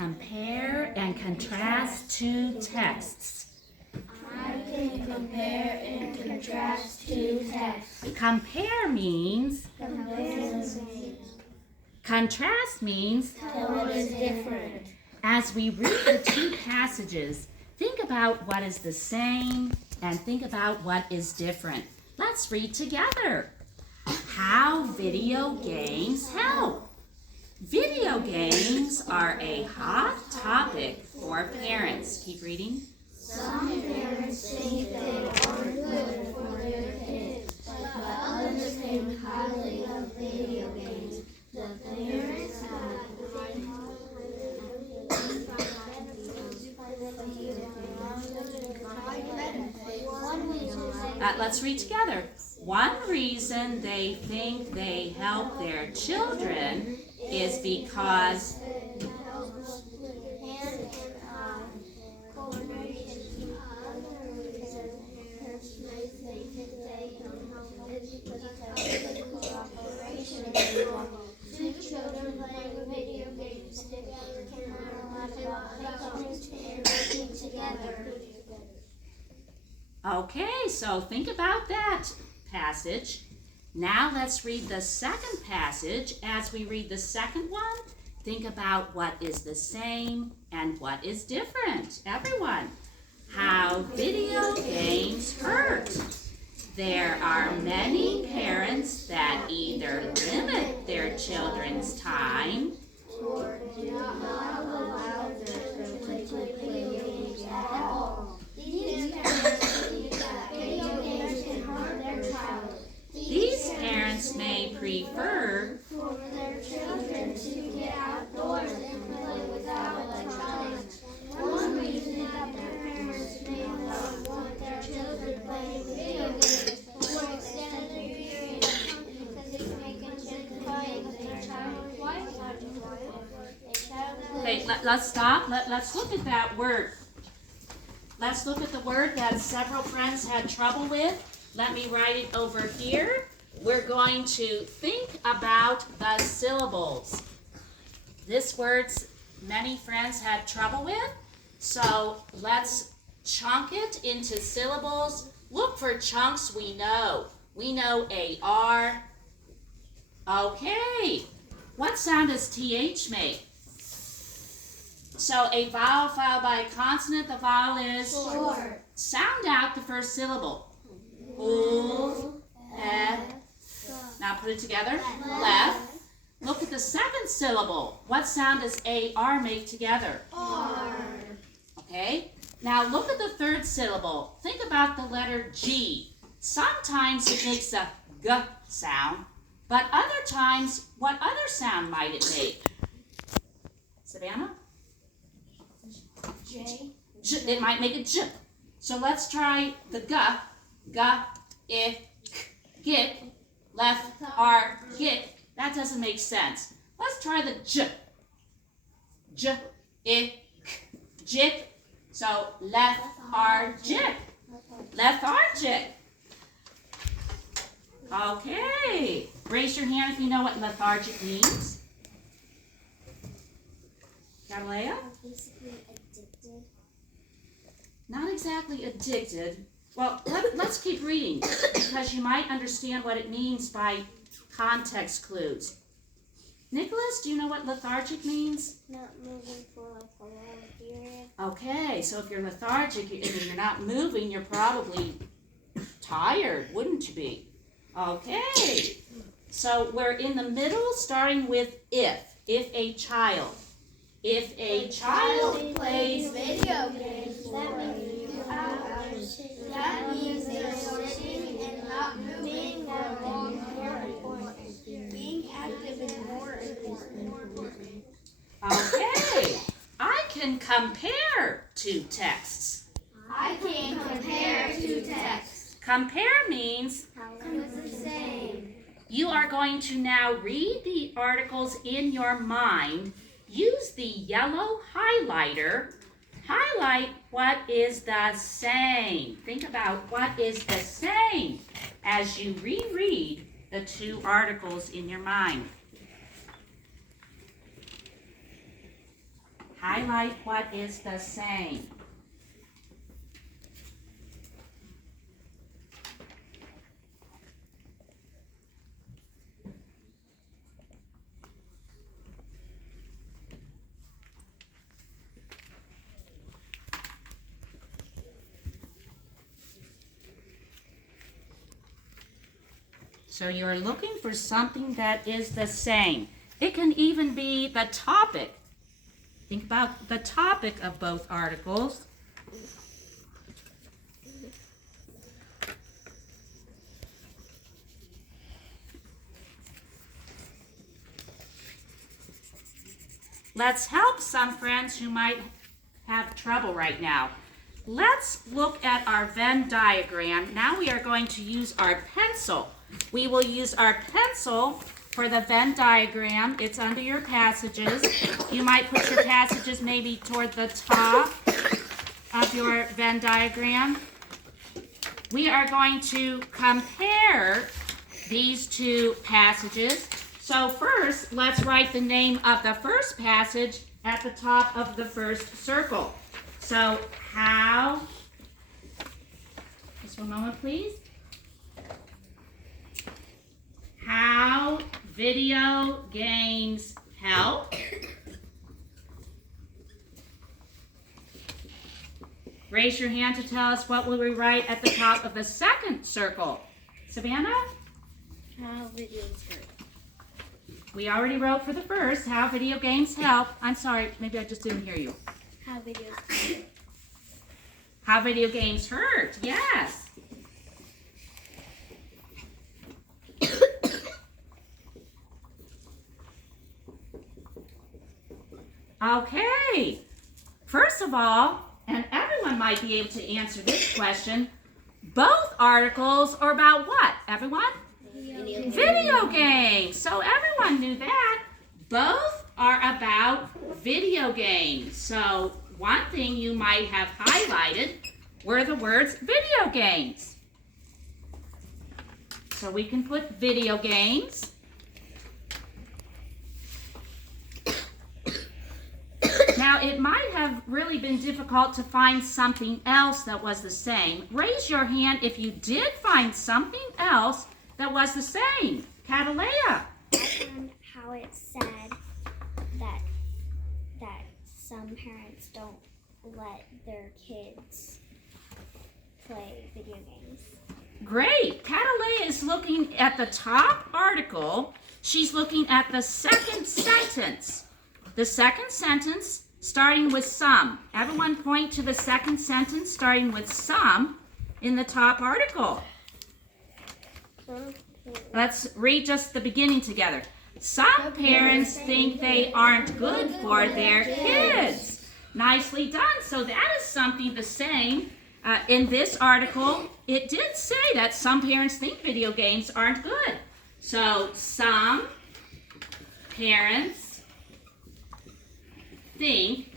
compare and contrast two texts? I can compare and contrast two texts. Compare means, contrast means, Tell what is different. as we read the two passages, think about what is the same and think about what is different. Let's read together. How video games help. Video games are a hot topic for parents. Keep reading. Some parents think they aren't good for their kids, but others think highly of video games. The parents Let's read together. One reason they think they help their children is because two children playing video games together can laugh about everything together. Okay, so think about that passage. Now let's read the second passage. As we read the second one, think about what is the same and what is different. Everyone, how video games hurt. There are many parents that either limit their children's time Or do not allow their children to play games at all. These parents believe that video games can harm their child. These parents may prefer For their children to get outdoors and play without electronics. One reason that their parents may not want their children playing video games for extended periods of time because it may intensify their child's life. Okay, let's stop. Let's look at that word. Let's look at the word that several friends had trouble with. Let me write it over here. We're going to think about the syllables. This word many friends had trouble with. So let's chunk it into syllables. Look for chunks we know. We know A-R. Okay. What sound does TH make? So a vowel followed by a consonant, the vowel is Short. Sound out the first syllable. Oo, F. Now put it together. Left. Look at the second syllable. What sound does A-R make together? R. Okay. Now look at the third syllable. Think about the letter G. Sometimes it makes a G sound, but other times, what other sound might it make? Savannah? J. It might make a J. So let's try the G. G, I, Git, left, R, Git. That doesn't make sense. Let's try the J. J, I, Jit. So left, R, Jit. Left, R, Jit. Okay. Raise your hand if you know what lethargic means. Galileo? Basically addicted. Not exactly addicted. Well, let's keep reading because you might understand what it means by context clues. Nicholas, do you know what lethargic means? Not moving for like a long period. Okay, so if you're lethargic and you're not moving, you're probably tired, wouldn't you be? Okay, so we're in the middle starting with if a child. If a child plays video games, that means they're sitting and not moving for a long period. Being active is more important. Okay, I can compare two texts. I can compare two texts. Compare means It's the same. you are going to now read the articles in your mind. Use the yellow highlighter. Highlight what is the same. Think about what is the same as you reread the two articles in your mind. Highlight what is the same. So you're looking for something that is the same. It can even be the topic. Think about the topic of both articles. Let's help some friends who might have trouble right now. Let's look at our Venn diagram. Now we are going to use our pencil. We will use our pencil for the Venn diagram. It's under your passages. You might put your passages maybe toward the top of your Venn diagram. We are going to compare these two passages. So first, let's write the name of the first passage at the top of the first circle. So how, just one moment please. How video games help. Raise your hand to tell us what will we write at the top of the second circle. Savannah? How videos hurt. We already wrote for the first, how video games help. I'm sorry, maybe I just didn't hear you. How videos hurt. How video games hurt, yes. Okay, first of all, and everyone might be able to answer this question, both articles are about what, everyone? Video games. So everyone knew that. Both are about video games. So one thing you might have highlighted were the words video games. So we can put video games. Now, it might have really been difficult to find something else that was the same. Raise your hand if you did find something else that was the same. Catalea. I found how it said that some parents don't let their kids play video games. Great. Catalea is looking at the top article. She's looking at the second sentence. The second sentence starting with some. Everyone point to the second sentence starting with some in the top article. Let's read just the beginning together. Some parents think they aren't good for their kids. Nicely done. So that is something the same. In this article, it did say that some parents think video games aren't good. So some parents think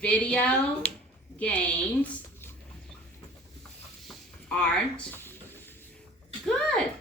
video games aren't good.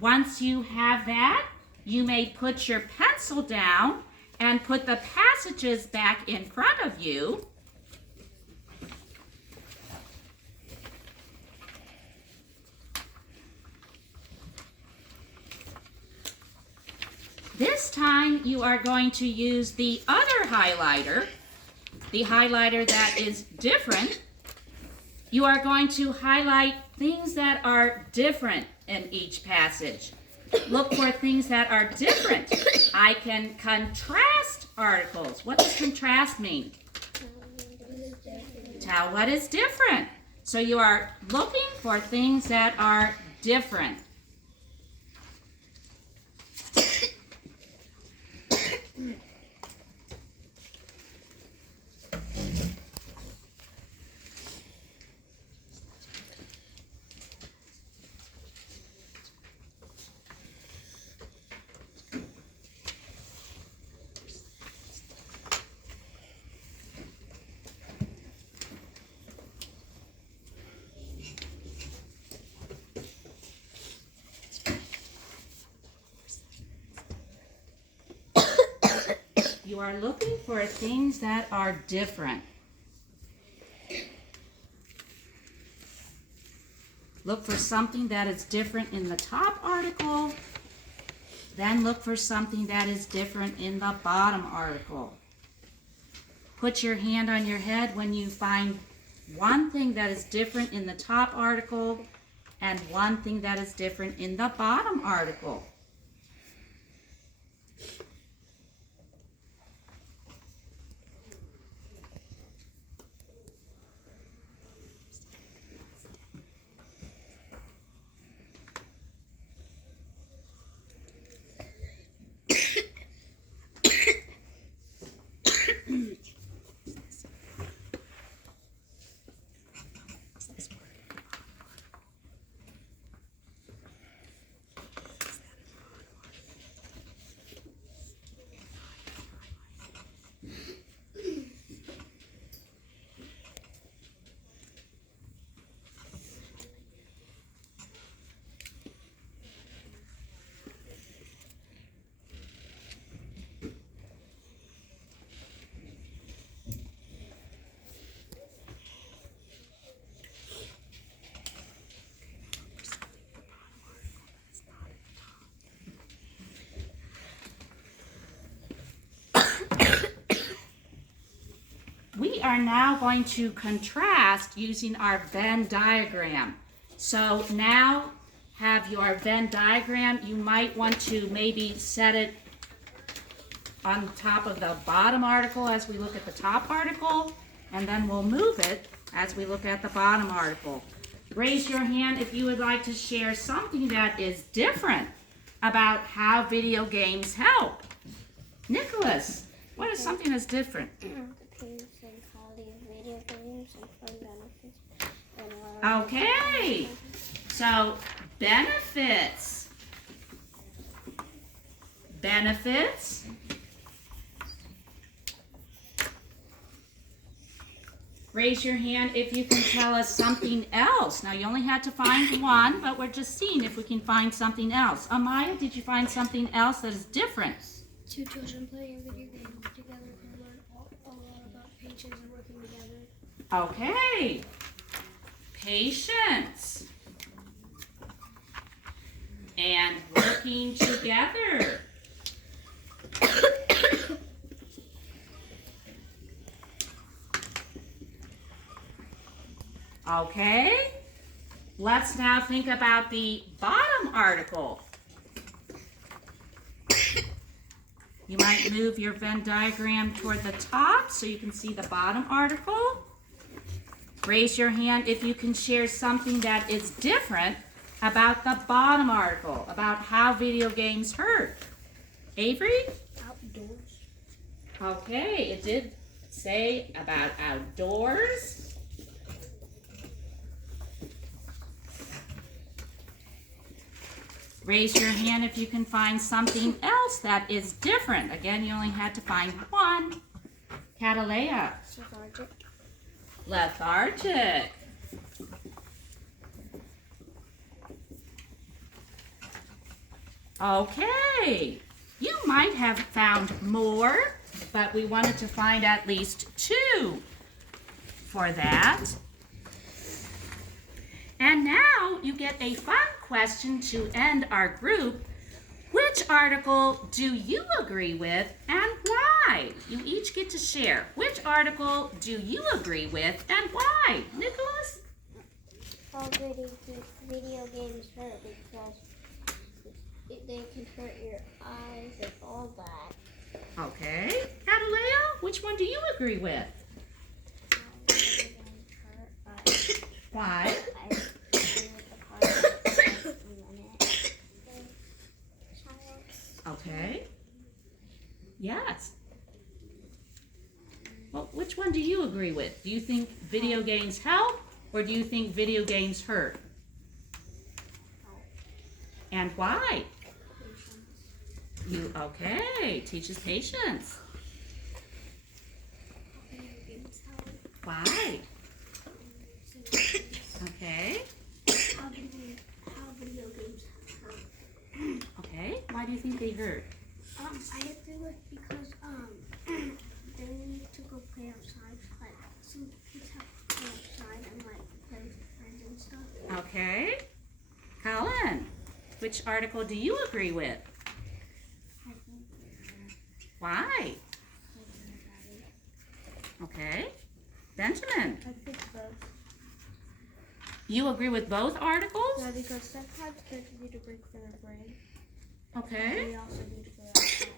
Once you have that, you may put your pencil down and put the passages back in front of you. This time you are going to use the other highlighter, the highlighter that is different. You are going to highlight things that are different in each passage. Look for things that are different. I can contrast articles. What does contrast mean? Tell what is different. So you are looking for things that are different. you are looking for things that are different. Look for something that is different in the top article. Then look for something that is different in the bottom article. Put your hand on your head when you find one thing that is different in the top article and one thing that is different in the bottom article. We are now going to contrast using our Venn diagram. So now have your Venn diagram. You might want to maybe set it on top of the bottom article as we look at the top article, and then we'll move it as we look at the bottom article. Raise your hand if you would like to share something that is different about how video games help. Nicholas, what is something that's different? Video games and fun benefits. Okay, so benefits. Benefits. Raise your hand if you can tell us something else. Now you only had to find one, but we're just seeing if we can find something else. Amaya, did you find something else that is different? Two children playing video games together can learn a lot about patience and working together. Okay. Patience. And working together. Okay. Let's now think about the bottom article. You might move your Venn diagram toward the top so you can see the bottom article. Raise your hand if you can share something that is different about the bottom article, about how video games hurt. Avery? Outdoors. Okay, it did say about outdoors. Raise your hand if you can find something else that is different. Again, you only had to find one. Catalea. Lethargic. Lethargic. Okay. You might have found more, but we wanted to find at least two for that. And now you get a fun question to end our group. Which article do you agree with and why? You each get to share. Which article do you agree with and why? Nicholas? How video games hurt because they can hurt your eyes and all that. Okay. Catalea, which one do you agree with? Why? Okay. Yes. Well, which one do you agree with? Do you think video games help or do you think video games hurt? And why? You okay? Teaches patience. Why? Okay. How video games hurt. Okay. Why do you think they hurt? I agree with because Which article do you agree with? Why? Okay. Benjamin, I think both. you agree with both articles? Yeah, because sometimes kids need a break from their brain. Okay. We also need to go outside.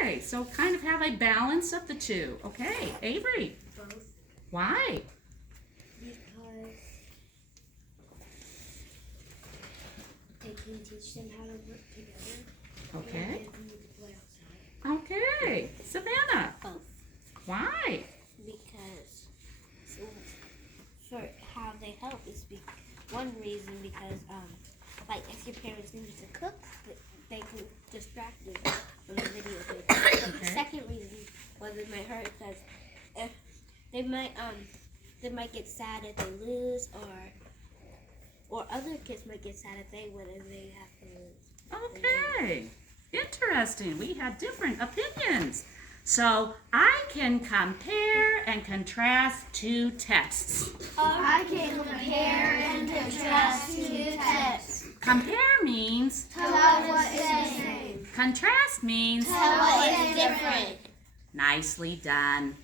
Okay, so kind of have a balance of the two. Okay, Avery. Both. Why? Because they can teach them how to work together. Okay. And they need to play outside. Okay, Savannah. Both. Why? Because for how they help is one reason because like if your parents need you to cook, they can distract you from the video game. But the second reason why they might hurt because if they might get sad if they lose, or other kids might get sad if they win and they have to lose. Okay, interesting. We have different opinions. So I can compare and contrast two tests. I can compare and contrast two tests. Compare means, Tell us what is the same. contrast means, Tell what is different. nicely done.